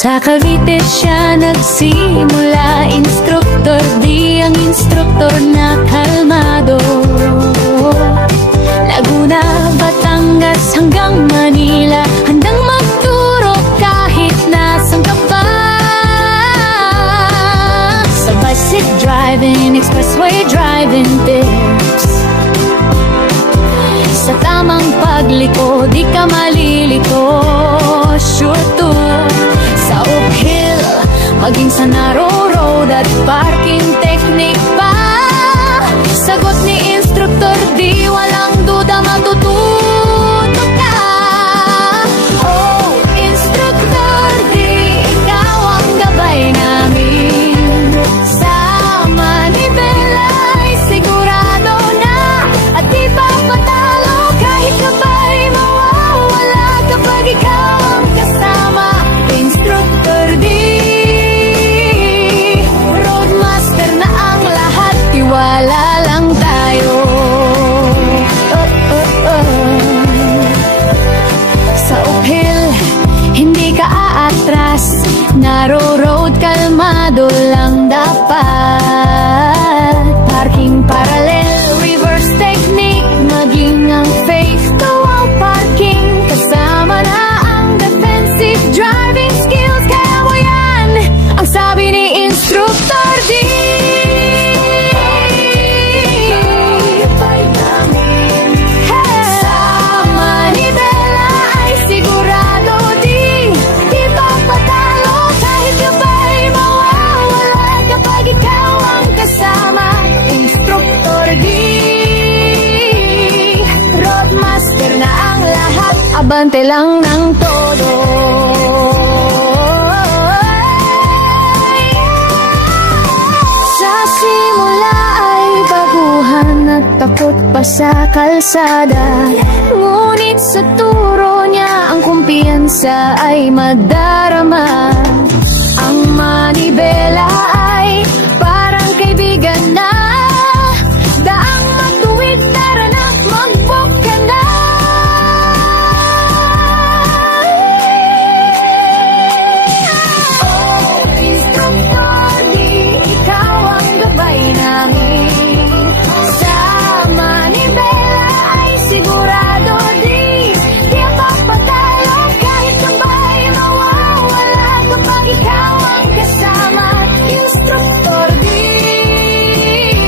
Sa Cavite siya nagsimula, instruktor, di ang instruktor na kalmado. Laguna, Batangas hanggang Manila, handang magturo kahit nasan ka pa. Sa bicycle driving, expressway driving tips, sa tamang pagliko, di ka malilito. Sure to sa uphill, maging sa narrow road at parking technique pa. Sagot ni instructor, di walang duda matututo ka. Oh, instructor, di ikaw ang gabay namin. Sa manibela ay sigurado na, at di pa patalo kahit kapay mawawala kapag ikaw ang kasama. Instructor, di roadmaster na ang lahat, tiwala lang tayo. Sa uphill, hindi ka aatras, narrow road, kalmado lang dapat. Parking parallel, reverse technique, maging ang face to wall parking, kasama na ang defensive driving skills. Kaya mo yan, ang sabi ni instructor, di sa manibela ay sigurado, di pa patalo kahit kapay mawawala kapag ikaw ang kasama. Instructor, di roadmaster na ang lahat, abante lang ng todo. Sa simula ay baguhan at takot pa sa kalsada, ngunit sa turo niya ang kumpiyansa ay madarama. Ang manibela